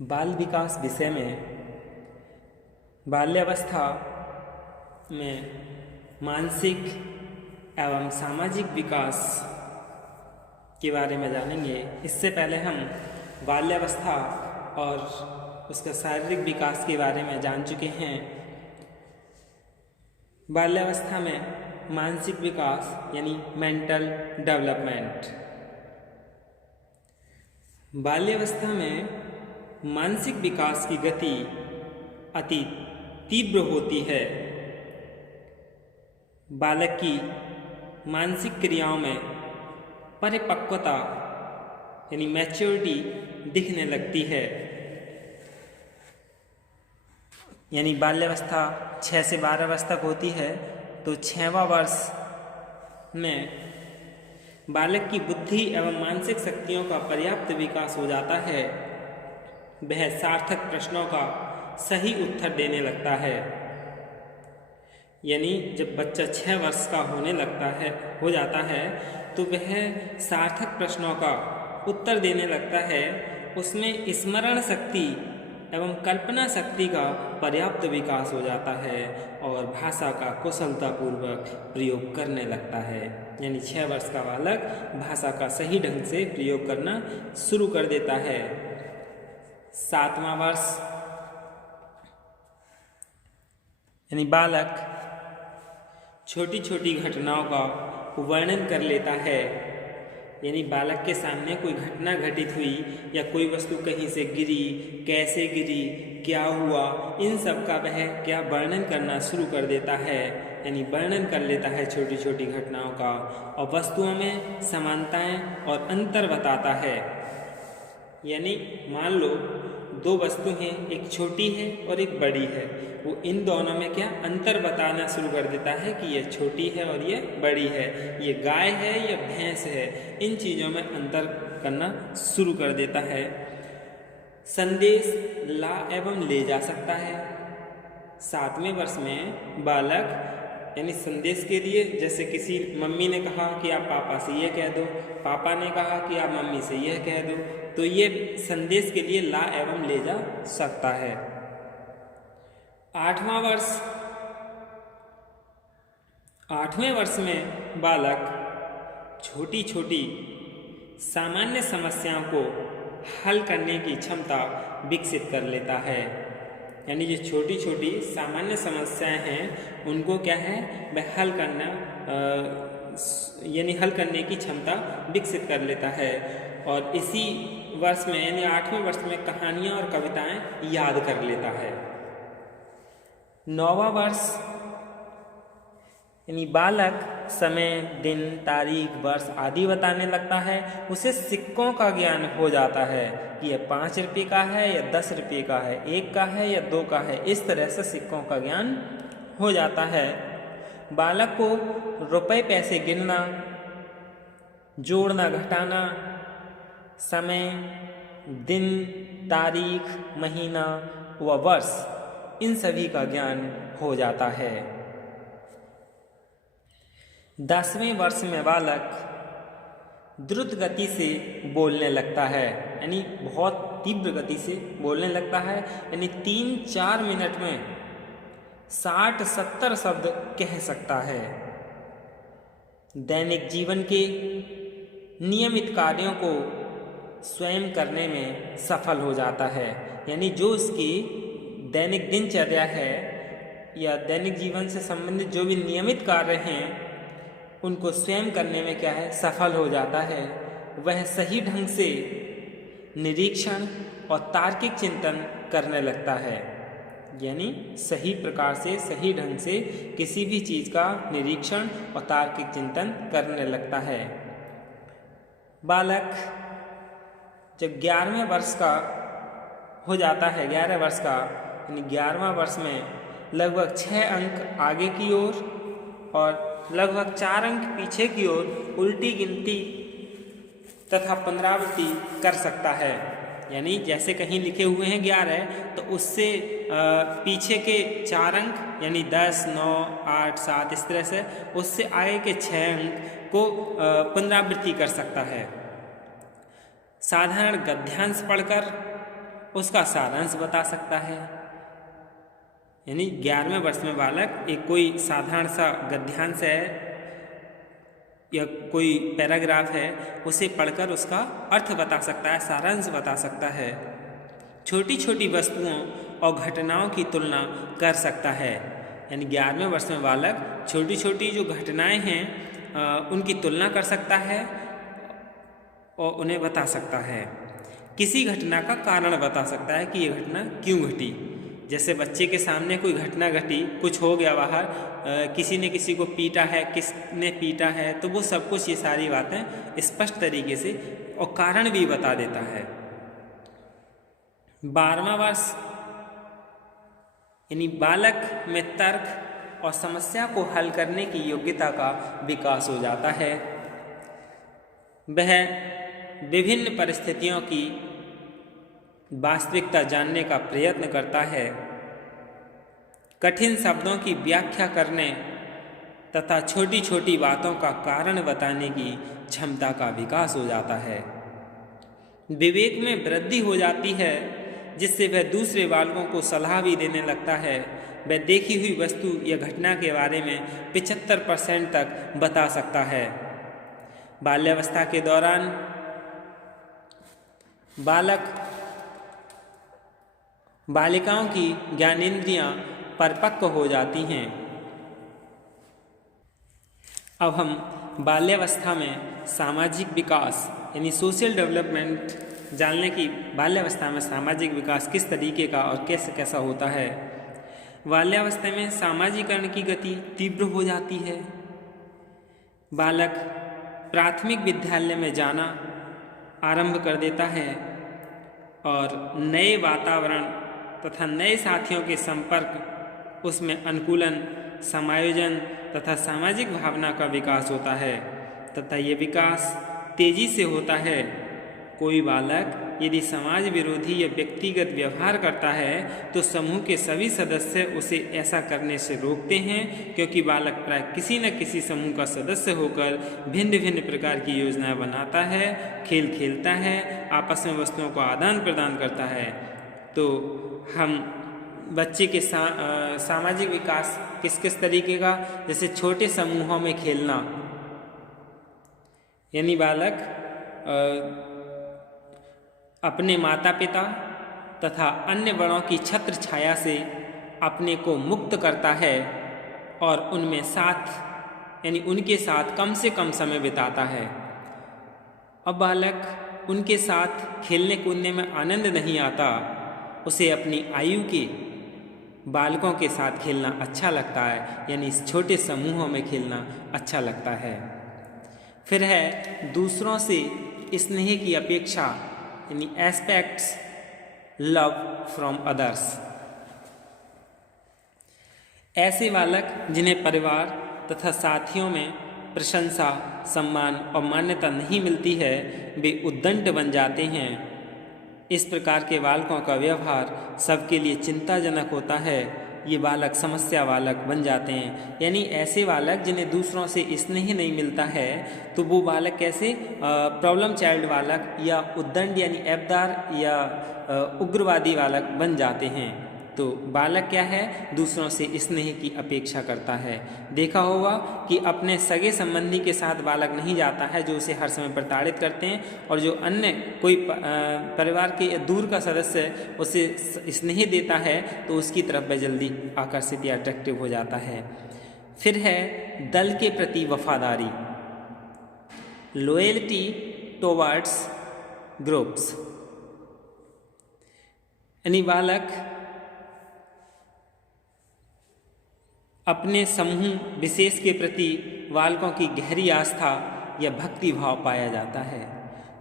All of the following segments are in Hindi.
बाल विकास विषय में बाल्यावस्था में मानसिक एवं सामाजिक विकास के बारे में जानेंगे। इससे पहले हम बाल्यावस्था और उसका शारीरिक विकास के बारे में जान चुके हैं। बाल्यावस्था में मानसिक विकास यानी मेंटल डेवलपमेंट। बाल्यावस्था में मानसिक विकास की गति अति तीव्र होती है। बालक की मानसिक क्रियाओं में परिपक्वता यानी मैच्योरिटी दिखने लगती है। यानी बाल्यावस्था 6 से 12 वर्ष तक होती है, तो 6वां वर्ष में बालक की बुद्धि एवं मानसिक शक्तियों का पर्याप्त विकास हो जाता है। वह सार्थक प्रश्नों का सही उत्तर देने लगता है। यानी जब बच्चा 6 वर्ष का हो जाता है तो वह सार्थक प्रश्नों का उत्तर देने लगता है। उसमें स्मरण शक्ति एवं कल्पना शक्ति का पर्याप्त विकास हो जाता है और भाषा का कुशलतापूर्वक प्रयोग करने लगता है। यानी 6 वर्ष का बालक भाषा का सही ढंग से प्रयोग करना शुरू कर देता है। 7वां वर्ष यानी बालक छोटी छोटी घटनाओं का वर्णन कर लेता है। यानी बालक के सामने कोई घटना घटित हुई या कोई वस्तु कहीं से गिरी, कैसे गिरी, क्या हुआ, इन सब का वह क्या वर्णन करना शुरू कर देता है। यानी वर्णन कर लेता है छोटी छोटी घटनाओं का और वस्तुओं में समानताएं और अंतर बताता है। यानी मान लो 2 वस्तु हैं, एक छोटी है और एक बड़ी है, वो इन दोनों में क्या अंतर बताना शुरू कर देता है कि ये छोटी है और ये बड़ी है, ये गाय है या भैंस है, इन चीज़ों में अंतर करना शुरू कर देता है। संदेश ला एवं ले जा सकता है। 7वें वर्ष में बालक यानी संदेश के लिए, जैसे किसी मम्मी ने कहा कि आप पापा से ये कह दो, पापा ने कहा कि आप मम्मी से यह कह दो, तो ये संदेश के लिए ला एवं ले जा सकता है। 8वें वर्ष में बालक छोटी छोटी सामान्य समस्याओं को हल करने की क्षमता विकसित कर लेता है। यानी जो छोटी छोटी सामान्य समस्याएं हैं उनको क्या है, वह हल करने की क्षमता विकसित कर लेता है। और इसी वर्ष में यानी 8वें वर्ष में कहानियाँ और कविताएं याद कर लेता है। 9वां वर्ष यानी बालक समय, दिन, तारीख, वर्ष आदि बताने लगता है। उसे सिक्कों का ज्ञान हो जाता है कि यह 5 रुपये का है या 10 रुपये का है, 1 का है या 2 का है। इस तरह से सिक्कों का ज्ञान हो जाता है। बालक को रुपए पैसे गिनना, जोड़ना घटाना, समय, दिन, तारीख, महीना व वर्ष, इन सभी का ज्ञान हो जाता है। 10वें वर्ष में बालक द्रुत गति से बोलने लगता है। यानी बहुत तीव्र गति से बोलने लगता है। यानी 3-4 मिनट में 60-70 शब्द कह सकता है। दैनिक जीवन के नियमित कार्यों को स्वयं करने में सफल हो जाता है। यानी जो उसकी दैनिक दिनचर्या है या दैनिक जीवन से संबंधित जो भी नियमित कार्य हैं उनको स्वयं करने में क्या है, सफल हो जाता है। वह सही ढंग से निरीक्षण और तार्किक चिंतन करने लगता है। यानी सही प्रकार से, सही ढंग से किसी भी चीज़ का निरीक्षण और तार्किक चिंतन करने लगता है। बालक जब 11वें वर्ष का हो जाता है, 11 वर्ष का यानी 11वां वर्ष में लगभग 6 अंक आगे की ओर और लगभग 4 अंक पीछे की ओर उल्टी गिनती तथा पुनरावृत्ति कर सकता है। यानी जैसे कहीं लिखे हुए हैं 11 तो उससे पीछे के 4 अंक यानी 10, 9, 8, 7 इस तरह से उससे आगे के 6 अंक को पुनरावृत्ति कर सकता है। साधारण गद्यांश पढ़कर उसका सारांश बता सकता है। यानी 11वें वर्ष में बालक एक कोई साधारण सा गद्यांश है या कोई पैराग्राफ है, उसे पढ़कर उसका अर्थ बता सकता है, सारांश बता सकता है। छोटी छोटी वस्तुओं और घटनाओं की तुलना कर सकता है। यानी 11वें वर्ष में बालक छोटी छोटी जो घटनाएं हैं उनकी तुलना कर सकता है और उन्हें बता सकता है। किसी घटना का कारण बता सकता है कि ये घटना क्यों घटी। जैसे बच्चे के सामने कोई घटना घटी, कुछ हो गया बाहर, किसी ने किसी को पीटा है, किसने पीटा है, तो वो सब कुछ ये सारी बातें स्पष्ट तरीके से और कारण भी बता देता है। 12वां वर्ष यानी बालक में तर्क और समस्या को हल करने की योग्यता का विकास हो जाता है। वह विभिन्न परिस्थितियों की वास्तविकता जानने का प्रयत्न करता है। कठिन शब्दों की व्याख्या करने तथा छोटी छोटी बातों का कारण बताने की क्षमता का विकास हो जाता है। विवेक में वृद्धि हो जाती है, जिससे वह दूसरे बालकों को सलाह भी देने लगता है। वह देखी हुई वस्तु या घटना के बारे में 75% तक बता सकता है। बाल्यावस्था के दौरान बालिकाओं की ज्ञानेंद्रियां परिपक्व हो जाती हैं। अब हम बाल्यावस्था में सामाजिक विकास यानी सोशल डेवलपमेंट जानने की, बाल्यावस्था में सामाजिक विकास किस तरीके का और कैसे कैसा होता है। बाल्यावस्था में सामाजिकरण की गति तीव्र हो जाती है। बालक प्राथमिक विद्यालय में जाना आरंभ कर देता है और नए वातावरण तथा नए साथियों के संपर्क, उसमें अनुकूलन, समायोजन तथा सामाजिक भावना का विकास होता है तथा ये विकास तेजी से होता है। कोई बालक यदि समाज विरोधी या व्यक्तिगत व्यवहार करता है तो समूह के सभी सदस्य उसे ऐसा करने से रोकते हैं, क्योंकि बालक प्राय किसी न किसी समूह का सदस्य होकर भिन्न भिन्न प्रकार की योजनाएं बनाता है, खेल खेलता है, आपस में वस्तुओं को आदान प्रदान करता है। तो हम बच्चे के सामाजिक विकास किस किस तरीके का, जैसे छोटे समूहों में खेलना, यानी बालक अपने माता पिता तथा अन्य बड़ों की छत्र छाया से अपने को मुक्त करता है और उनमें साथ यानी उनके साथ कम से कम समय बिताता है। अब बालक उनके साथ खेलने कूदने में आनंद नहीं आता, उसे अपनी आयु के बालकों के साथ खेलना अच्छा लगता है, यानी छोटे समूहों में खेलना अच्छा लगता है। फिर है दूसरों से स्नेह की अपेक्षा, यानी एस्पेक्ट्स लव फ्रॉम अदर्स। ऐसे बालक जिन्हें परिवार तथा साथियों में प्रशंसा, सम्मान और मान्यता नहीं मिलती है, वे उद्दंड बन जाते हैं। इस प्रकार के बालकों का व्यवहार सबके लिए चिंताजनक होता है। ये बालक समस्या बालक बन जाते हैं। यानी ऐसे बालक जिन्हें दूसरों से स्नेह नहीं मिलता है, तो वो बालक कैसे प्रॉब्लम चाइल्ड बालक या उद्दंड यानी ऐबदार या उग्रवादी बालक बन जाते हैं। तो बालक क्या है, दूसरों से स्नेह की अपेक्षा करता है। देखा होगा कि अपने सगे संबंधी के साथ बालक नहीं जाता है जो उसे हर समय प्रताड़ित करते हैं, और जो अन्य कोई परिवार के दूर का सदस्य उसे स्नेह देता है तो उसकी तरफ वह जल्दी आकर्षित या अट्रैक्टिव हो जाता है। फिर है दल के प्रति वफादारी, लॉयल्टी टुवर्ड्स ग्रुप्स, यानी बालक अपने समूह विशेष के प्रति बालकों की गहरी आस्था या भक्ति भाव पाया जाता है।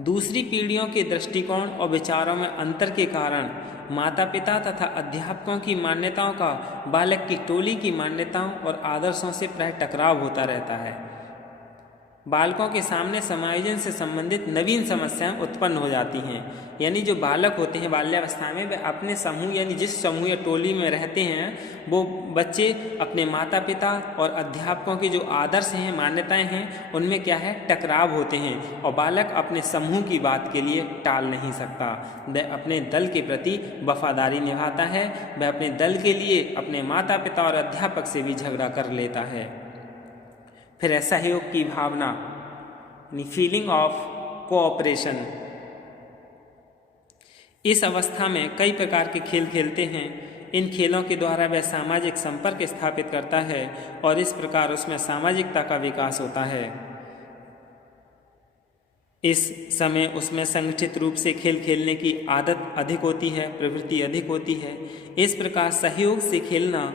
दूसरी पीढ़ियों के दृष्टिकोण और विचारों में अंतर के कारण माता पिता तथा अध्यापकों की मान्यताओं का बालक की टोली की मान्यताओं और आदर्शों से प्राय टकराव होता रहता है। बालकों के सामने समायोजन से संबंधित नवीन समस्याएं उत्पन्न हो जाती हैं। यानी जो बालक होते हैं बाल्यावस्था में, वे अपने समूह यानी जिस समूह या टोली में रहते हैं, वो बच्चे अपने माता पिता और अध्यापकों की जो आदर्श हैं, मान्यताएं हैं, उनमें क्या है, टकराव होते हैं और बालक अपने समूह की बात के लिए टाल नहीं सकता। वह अपने दल के प्रति वफादारी निभाता है। वह अपने दल के लिए अपने माता पिता और अध्यापक से भी झगड़ा कर लेता है। फिर है सहयोग की भावना, फीलिंग ऑफ कोऑपरेशन। इस अवस्था में कई प्रकार के खेल खेलते हैं। इन खेलों के द्वारा वह सामाजिक संपर्क स्थापित करता है और इस प्रकार उसमें सामाजिकता का विकास होता है। इस समय उसमें संगठित रूप से खेल खेलने की आदत अधिक होती है, प्रवृत्ति अधिक होती है। इस प्रकार सहयोग से खेलना,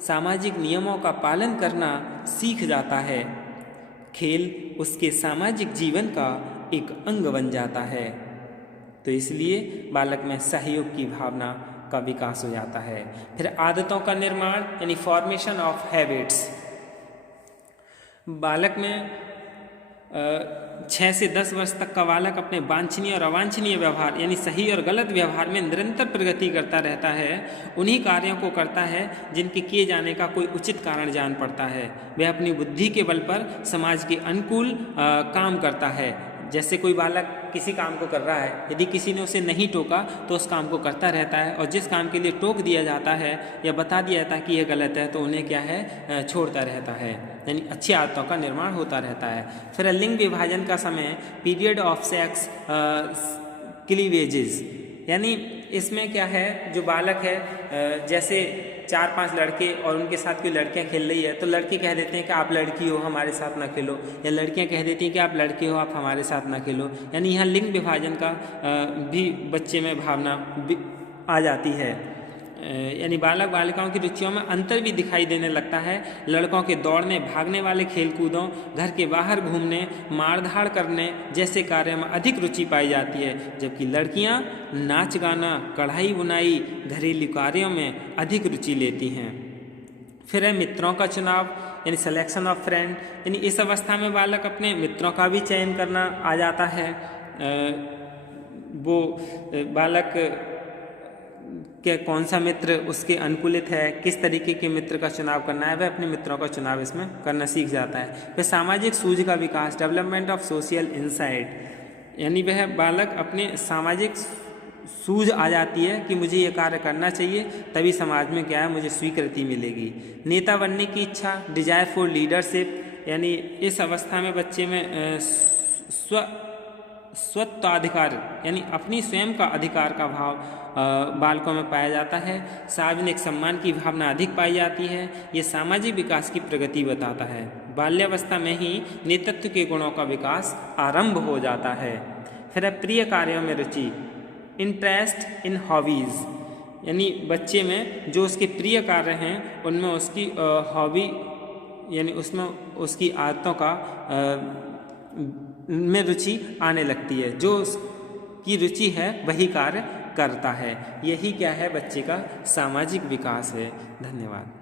सामाजिक नियमों का पालन करना सीख जाता है। खेल उसके सामाजिक जीवन का एक अंग बन जाता है। तो इसलिए बालक में सहयोग की भावना का विकास हो जाता है। फिर आदतों का निर्माण यानी फॉर्मेशन ऑफ हैबिट्स। बालक में 6 से 10 वर्ष तक का बालक अपने वांछनीय और अवांछनीय व्यवहार यानी सही और गलत व्यवहार में निरंतर प्रगति करता रहता है। उन्हीं कार्यों को करता है जिनके किए जाने का कोई उचित कारण जान पड़ता है। वह अपनी बुद्धि के बल पर समाज के अनुकूल काम करता है। जैसे कोई बालक किसी काम को कर रहा है, यदि किसी ने उसे नहीं टोका तो उस काम को करता रहता है, और जिस काम के लिए टोक दिया जाता है या बता दिया जाता है कि यह गलत है, तो उन्हें क्या है, छोड़ता रहता है। यानी अच्छी आदतों का निर्माण होता रहता है। फिर लिंग विभाजन का समय, पीरियड ऑफ सेक्स क्लीवेजेस, यानी इसमें क्या है, जो बालक है, जैसे 4-5 लड़के और उनके साथ कोई लड़कियां खेल रही है, तो लड़के कह देते हैं कि आप लड़की हो, हमारे साथ ना खेलो, या लड़कियां कह देती हैं कि आप लड़के हो, आप हमारे साथ ना खेलो। यानी यहाँ लिंग विभाजन का भी बच्चे में भावना आ जाती है। यानी बालक बालिकाओं की रुचियों में अंतर भी दिखाई देने लगता है। लड़कों के दौड़ने भागने वाले खेल कूदों, घर के बाहर घूमने, मारधाड़ करने जैसे कार्यों में अधिक रुचि पाई जाती है, जबकि लड़कियां नाच गाना, कढ़ाई बुनाई, घरेलू कार्यों में अधिक रुचि लेती हैं। फिर है मित्रों का चुनाव यानी सिलेक्शन ऑफ फ्रेंड। यानी इस अवस्था में बालक अपने मित्रों का भी चयन करना आ जाता है। वो बालक कि कौन सा मित्र उसके अनुकूलित है, किस तरीके के मित्र का चुनाव करना है, वह अपने मित्रों का चुनाव इसमें करना सीख जाता है। फिर सामाजिक सूझ का विकास, डेवलपमेंट ऑफ सोशल इंसाइट, यानी वह बालक अपने सामाजिक सूझ आ जाती है कि मुझे ये कार्य करना चाहिए, तभी समाज में क्या है, मुझे स्वीकृति मिलेगी। नेता बनने की इच्छा, डिजायर फॉर लीडरशिप, यानी इस अवस्था में बच्चे में स्वत्वाधिकार यानी अपनी स्वयं का अधिकार का भाव बालकों में पाया जाता है। सार्वजनिक सम्मान की भावना अधिक पाई जाती है। ये सामाजिक विकास की प्रगति बताता है। बाल्यावस्था में ही नेतृत्व के गुणों का विकास आरंभ हो जाता है। फिर प्रिय कार्यों में रुचि, इंटरेस्ट इन हॉबीज़, यानी बच्चे में जो उसके प्रिय कार्य हैं उनमें उसकी हॉबी यानी उसमें उसकी आदतों का में रुचि आने लगती है। जो उसकी रुचि है वही कार्य करता है। यही क्या है, बच्चे का सामाजिक विकास है। धन्यवाद।